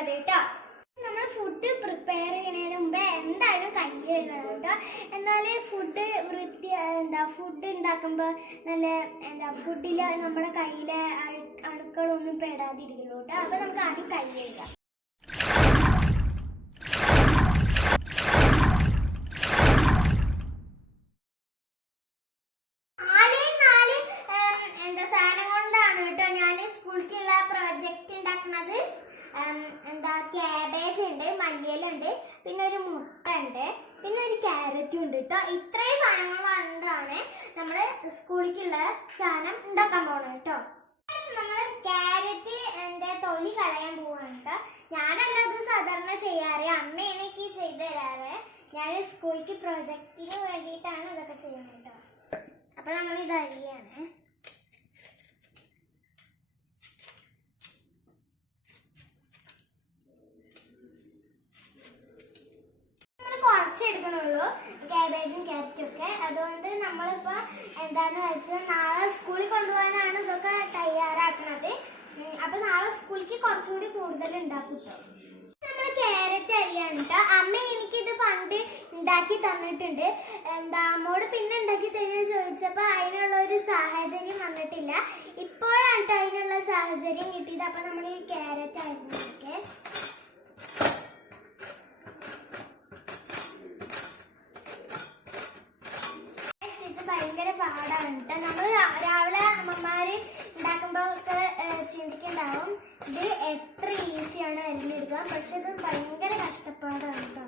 കാണിക്കുന്നത് കേട്ടോ. നമ്മൾ ഫുഡ് പ്രിപ്പയർ ചെയ്യുന്നതിന് മുമ്പേ എന്തായാലും കൈ കഴുകണം കേട്ടോ. എന്നാലേ ഫുഡ് ഫുഡ് ഉണ്ടാക്കുമ്പോൾ നല്ല ഫുഡിൽ നമ്മുടെ കയ്യിലെ അണുക്കളൊന്നും പെടാതിരിക്കുള്ളൂ കേട്ടോ. അപ്പോൾ നമുക്ക് ആദ്യം കൈ കഴുകാം. ക്യാബേജ് ഉണ്ട്, മല്ലിയിലുണ്ട്, പിന്നെ ഒരു മുട്ട ഉണ്ട്, പിന്നെ ഒരു ക്യാരറ്റും ഉണ്ട് കേട്ടോ. ഇത്രയും സാധനങ്ങളാണ് നമ്മൾ സ്കൂളിലേക്കുള്ള സാധനം ഉണ്ടാക്കാൻ പോകണം കേട്ടോ. നമ്മൾ ക്യാരറ്റ് തൊലി കളയാൻ പോവാണ് കേട്ടോ. ഞാനല്ലാതെ സാധാരണ ചെയ്യാറ്, അമ്മയാണ് എനിക്ക് ചെയ്ത് തരാറ്. ഞാൻ സ്കൂളിലേക്ക് പ്രൊജക്റ്റിന് വേണ്ടിയിട്ടാണ് ഇതൊക്കെ ചെയ്യുന്നത് കേട്ടോ. അപ്പൊ നമ്മൾ ഇത് അരിയാണ്. എടുക്കണുള്ളൂ ക്യാബേജും ക്യാരറ്റും ഒക്കെ. അതുകൊണ്ട് നമ്മളിപ്പോൾ എന്താന്ന് വെച്ചാൽ നാളെ സ്കൂളിൽ കൊണ്ടുപോകാനാണ് ഇതൊക്കെ തയ്യാറാക്കുന്നത്. അപ്പൊ നാളെ സ്കൂളിലേക്ക് കുറച്ചുകൂടി കൂടുതൽ ഉണ്ടാക്കും കേട്ടോ. നമ്മൾ ക്യാരറ്റ് അരിയാണ് കേട്ടോ. അമ്മ എനിക്കിത് പണ്ട് ഉണ്ടാക്കി തന്നിട്ടുണ്ട്. അമ്മോട് പിന്നെ ഉണ്ടാക്കി തരുമോ ചോദിച്ചപ്പോൾ അതിനുള്ള ഒരു സാഹചര്യം വന്നിട്ടില്ല. ഇപ്പോഴാണ് അതിനുള്ള സാഹചര്യം കിട്ടിയത്. അപ്പൊ നമ്മൾ ഈ ക്യാരറ്റ് അരിഞ്ഞൊക്കെ ഭയങ്കര പാടാണ് കേട്ടോ. നമ്മൾ രാവിലെ അമ്മമാര് ഉണ്ടാക്കുമ്പോൾ ഒക്കെ ചിന്തിക്കുന്നുണ്ടാവും ഇത് എത്ര ഈസിയാണ് അരിഞ്ഞെടുക്കുക. പക്ഷെ ഇത് ഭയങ്കര കഷ്ടപ്പാടാണ് കേട്ടോ.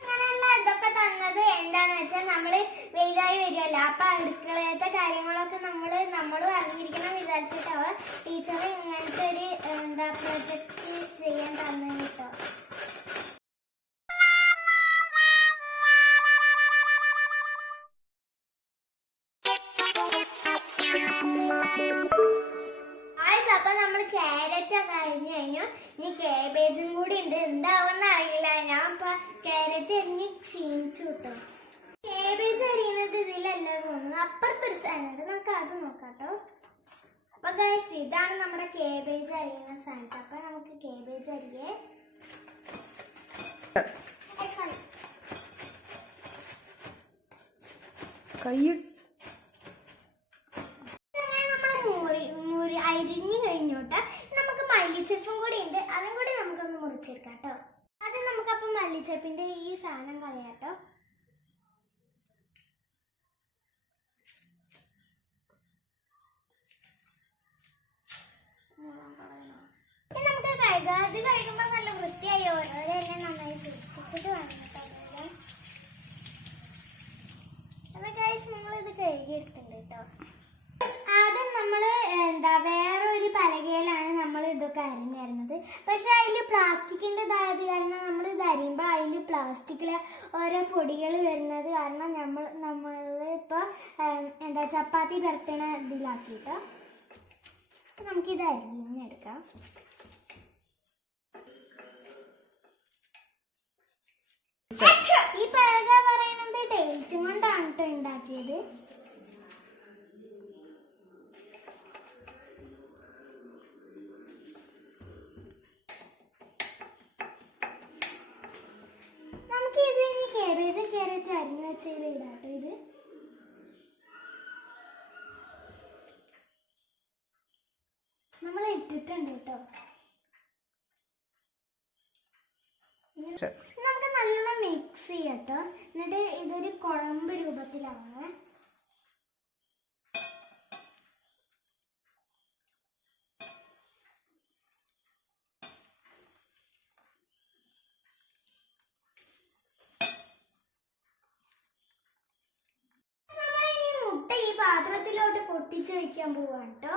അങ്ങനെയുള്ള ഇതൊക്കെ തന്നത് എന്താന്ന് വെച്ചാൽ നമ്മള് വലുതായി വരുമല്ലോ. അപ്പൊ അടുക്കളയത്തെ കാര്യങ്ങളൊക്കെ നമ്മളും അറിഞ്ഞിരിക്കണം വിചാരിച്ചിട്ടാവും ടീച്ചർ ഇങ്ങനത്തെ ഒരു പ്രൊജക്റ്റ് ചെയ്യാൻ തന്നത് കേട്ടോ. അപ്പൊ നമ്മൾ ക്യാരറ്റ് ഒക്കെ അരിഞ്ഞു കഴിഞ്ഞു. ഇനി കാബേജും കൂടി ഉണ്ട്. എന്താവുന്ന അറിയില്ല. ഞാൻ ഇപ്പൊ ക്യാരറ്റ് അരിഞ്ഞ് ക്ഷീണിച്ചു കിട്ടും. കാബേജ് അരിയുന്നത് ഇതിലല്ല തോന്നുന്നു. അപ്പുറത്തൊരു സാധനം നമുക്ക് അത് നോക്കാട്ടോ. അപ്പൊ ഗൈസ് ഇതാണ് നമ്മുടെ കാബേജ് അരിയുന്ന സാധനം. അപ്പൊ നമുക്ക് കാബേജ് അരിയേ അരിഞ്ഞു കഴിഞ്ഞോട്ടെ. നമുക്ക് മല്ലിച്ചെപ്പും കൂടി ഉണ്ട്. അതും കൂടി നമുക്കൊന്ന് മുറിച്ചെടുക്കാം കേട്ടോ. അത് നമുക്കപ്പം മല്ലിച്ചെപ്പിന്റെ ഈ സാധനം കളയാട്ടോ. നമുക്ക് കഴുകാം. അത് കഴിക്കുമ്പോൾ നല്ല വൃത്തിയായി ഓരോരെല്ലാം നന്നായി സൂക്ഷിച്ചിട്ട് വേണം കേട്ടോ. അപ്പൊ ഗൈസ് നമ്മളിത് കഴുകിയെടുത്തിട്ടുണ്ട് കേട്ടോ. ആദ്യം നമ്മൾ വേറെ ഒരു പലകയിലാണ് നമ്മൾ ഇതൊക്കെ അരിഞ്ഞിരുന്നത്. പക്ഷെ അതിൽ പ്ലാസ്റ്റിക്കിൻ്റെ ഇതായത് കാരണം നമ്മൾ ഇത് അരിയുമ്പോൾ അതിൽ പ്ലാസ്റ്റിക്കിൽ ഓരോ പൊടികൾ വരുന്നത് കാരണം നമ്മളിപ്പോൾ ചപ്പാത്തി പരത്തണ ഇതിലാക്കിയിട്ട് നമുക്കിത് അരിഞ്ഞെടുക്കാം. ഈ പലക പറയുന്നത് ടൈൽസും കൊണ്ടാണ് കേട്ടോ ഉണ്ടാക്കിയത്. ക്യാരറ്റ് അരിഞ്ഞു വെച്ചതിൽ ഇടാട്ടോ. ഇത് നമ്മൾ ഇട്ടിട്ടുണ്ട് കേട്ടോ. നമുക്ക് നല്ല മിക്സ് ചെയ്യട്ടോ. എന്നിട്ട് ഇതൊരു കുഴമ്പ് രൂപത്തിലാവേ. പാത്രത്തിലോട്ട് പൊട്ടിച്ച് വയ്ക്കാൻ പോവാണ് കേട്ടോ.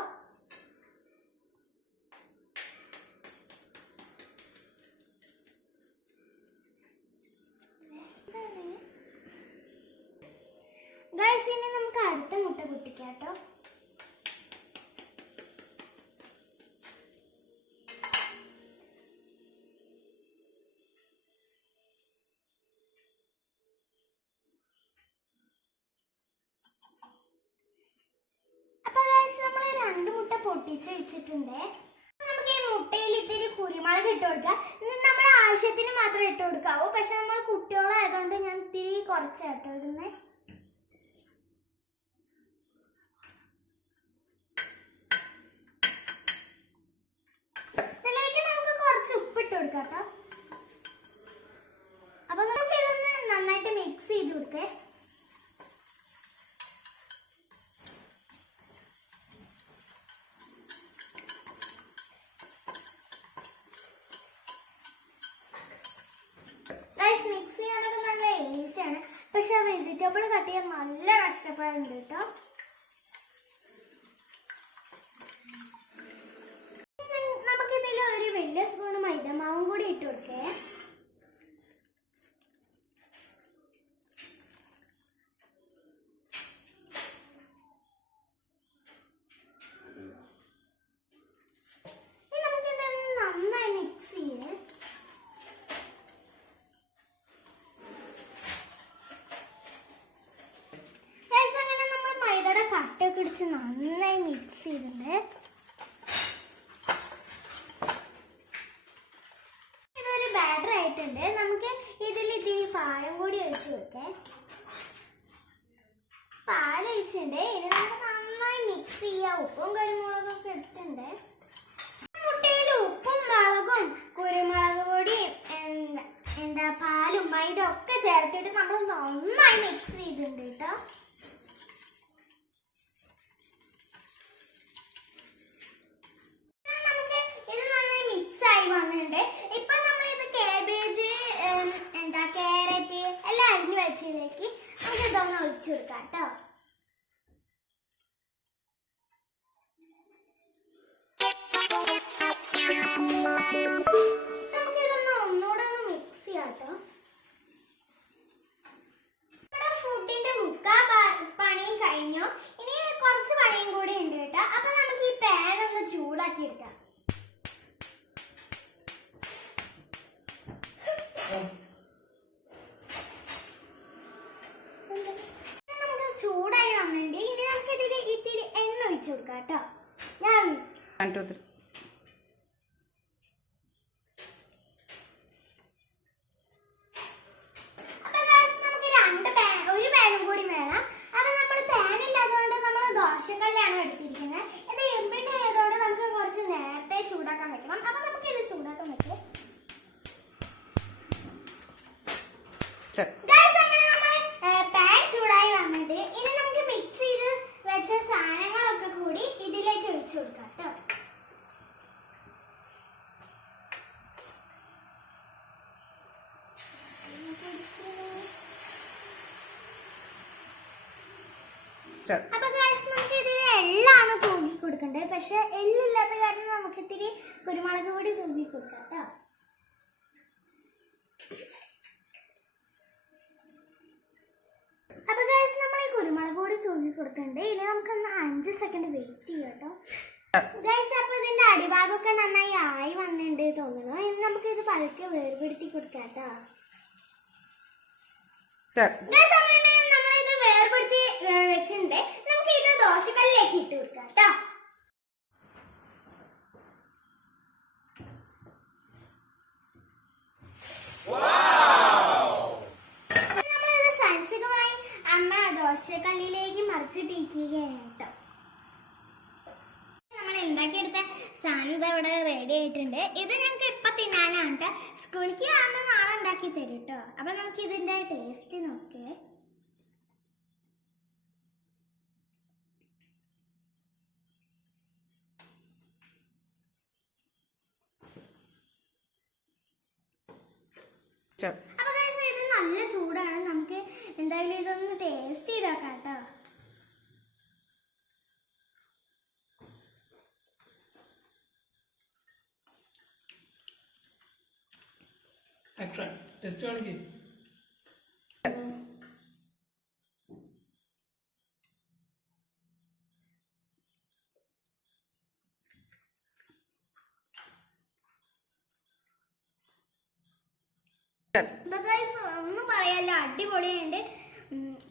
ഗൈസ് ഇനി നമുക്ക് അടുത്ത മുട്ട പൊട്ടിക്കാം കേട്ടോ. പൊട്ടിച്ച് വെച്ചിട്ടുണ്ട്. നമുക്ക് ഈ മുട്ട മുട്ടയിൽ ഇത്തിരി കുരുമുളക് ഇട്ട് കൊടുക്കുക. നമ്മുടെ ആവശ്യത്തിന് മാത്രമേ ഇട്ട് കൊടുക്കാവൂ. പക്ഷെ നമ്മൾ കുട്ടികളായതുകൊണ്ട് ഞാൻ ഇത്തിരി കുറച്ചാട്ടോ ഇടുന്നേ. ഇതിലേക്ക് നമുക്ക് കുറച്ച് ഉപ്പിട്ട് കൊടുക്കാം കേട്ടോ. അപ്പൊ നമുക്ക് ഇതൊന്ന് നന്നായിട്ട് മിക്സ് ചെയ്ത് കൊടുക്കേ. മിക്സ് ചെയ്യാനൊക്കെ നല്ല ഈസിയാണ്. പക്ഷെ വെജിറ്റബിൾ കട്ട് ചെയ്യാൻ നല്ല കഷ്ടപ്പാടുണ്ട് കേട്ടോ. നമുക്കിതിൽ ഒരു വലിയ സ്പൂൺ മൈദമാവും കൂടി ഇട്ട് കൊടുക്കേ. കട്ടൊക്കെ ഇടിച്ച് നന്നായി മിക്സ് ചെയ്തിട്ടുണ്ട്. ഇതൊരു ബാറ്റർ ആയിട്ടുണ്ട്. നമുക്ക് ഇതിൽ ഇത്തിരി പാലും കൂടി ഒഴിച്ചു കൊടുക്കേ. പാൽ ഒഴിച്ചിട്ടുണ്ട്. ഇനി നമുക്ക് നന്നായി മിക്സ് ചെയ്യാം. ഉപ്പും കുരുമുളകും ഒക്കെ ഇട്ടിട്ടുണ്ട്. മുട്ടയിൽ ഉപ്പും മുളകും കുരുമുളക് പൊടിയും പാലും മൈദ ഒക്കെ ചേർത്തിട്ട് നമ്മൾ നന്നായി മിക്സ് ചെയ്തിട്ടുണ്ട് കേട്ടോ. ഇപ്പൊ നമ്മൾ ഇത് കാബേജ് ക്യാരറ്റ് എല്ലാം അരിഞ്ഞു വെച്ചതിലേക്ക് നമുക്ക് ഇതൊന്ന് ഒഴിച്ചു കൊടുക്കാം കേട്ടോ. നമുക്കിതൊന്ന് ഒന്നുകൂടെ ഒന്ന് മിക്സ് ചെയ്യാം കേട്ടോ. നമ്മുടെ ഫുഡിന്റെ പണിയും കഴിഞ്ഞു. ഇനി കുറച്ച് പണിയും കൂടി ഉണ്ട് കേട്ടോ. അപ്പൊ നമുക്ക് ഈ പാൻ ഒന്ന് ചൂടാക്കി എടുക്കാം. നമുക്ക് ചൂടായി വന്നിട്ടുണ്ട്. ഇനി നമുക്ക് ഇതിൽ ഇത്തിരി എണ്ണ ഒഴിച്ചു കൊടുക്കാം കേട്ടോ. ഒരു പാനും കൂടി വേണം. അത് നമ്മൾ പാൻ ഇല്ലാത്തതുകൊണ്ട് നമ്മൾ ദോശക്കല്ലാണ് എടുത്തിരിക്കുന്നത്. ഇത് ഇരുമ്പിന്റെ ആയതുകൊണ്ട് നമുക്ക് കുറച്ച് നേരത്തെ ചൂടാക്കാൻ വെക്കണം. അപ്പൊ നമുക്ക് ഇത് ചൂടാക്കാൻ പറ്റും. പാൻ ചൂടായി വന്നിട്ട് ഇനി നമുക്ക് മിക്സ് ചെയ്ത് വെച്ച സാധനങ്ങളൊക്കെ കൂടി ഇതിലേക്ക് ഒഴിച്ചു കൊടുക്കാം കേട്ടോ. അപ്പൊ നമുക്ക് ഇതിൽ എള്ളാണ് തൂക്കി കൊടുക്കേണ്ടത്. പക്ഷെ എള്ളില്ലാത്ത കാരണം നമുക്ക് ഇത്തിരി കുരുമുളക് പൊടി തൂക്കി കൊടുക്കാം കേട്ടോ. അപ്പൊ നമ്മൾ ഈ കുരുമുളക് പൊടി തൂക്കി കൊടുത്തിട്ടുണ്ട്. ഇനി നമുക്കൊന്ന് 5 സെക്കൻഡ് വെയിറ്റ് ചെയ്യാം കേട്ടോ. അപ്പൊ ഇതിന്റെ അടിഭാഗമൊക്കെ നന്നായി ആയി വന്നിട്ടുണ്ട് തോന്നുന്നു. ഇനി നമുക്ക് ഇത് പതുക്കെ വേർപെടുത്തി കൊടുക്കാം കേട്ടോ. നമ്മളിത് വേർപെടുത്തി വെച്ചിട്ടുണ്ട്. നമുക്ക് ഇത് ദോശക്കല്ലിലേക്ക് ഇട്ട് കൊടുക്കാം കേട്ടോ. ദോശക്കല്ലിലേക്ക് മറിച്ചിട്ടിരിക്കുകയാണ് കേട്ടോ. നമ്മൾ ഉണ്ടാക്കിയെടുത്ത സാധനം ഇവിടെ റെഡി ആയിട്ടുണ്ട്. ഇത് ഞങ്ങൾക്ക് ഇപ്പൊ തിന്നാനാണ് കേട്ടോ. സ്കൂളിലേക്ക് ആകുമ്പോൾ നാളെ ഉണ്ടാക്കി തരും കേട്ടോ. അപ്പൊ നമുക്ക് ഇതിന്റെ ടേസ്റ്റ് നോക്കേ. അപ്പൊ ഇത് നല്ല ചൂടാണ്. നമുക്ക് എന്തായാലും ഇതൊന്ന് ടേസ്റ്റ് ചെയ്താക്കാം കേട്ടോ. ടെസ്റ്റ് കാണിക്കേ. ഒന്നും പറയാല്ലോ, അടിപൊളിയുണ്ട്.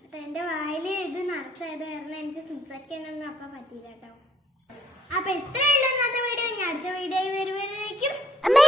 അപ്പൊ എന്റെ വായില് ഇത് നിറച്ചായത് കാരണം എനിക്ക് സംസാരിക്കാനൊന്നും അപ്പൊ പറ്റിയില്ല കേട്ടോ. അപ്പൊ എത്രയുള്ളൂ ഇന്നത്തെ വീഡിയോ. ഞാൻ അടുത്ത വീഡിയോ വരുമ്പോഴേക്കും കഴിക്കും.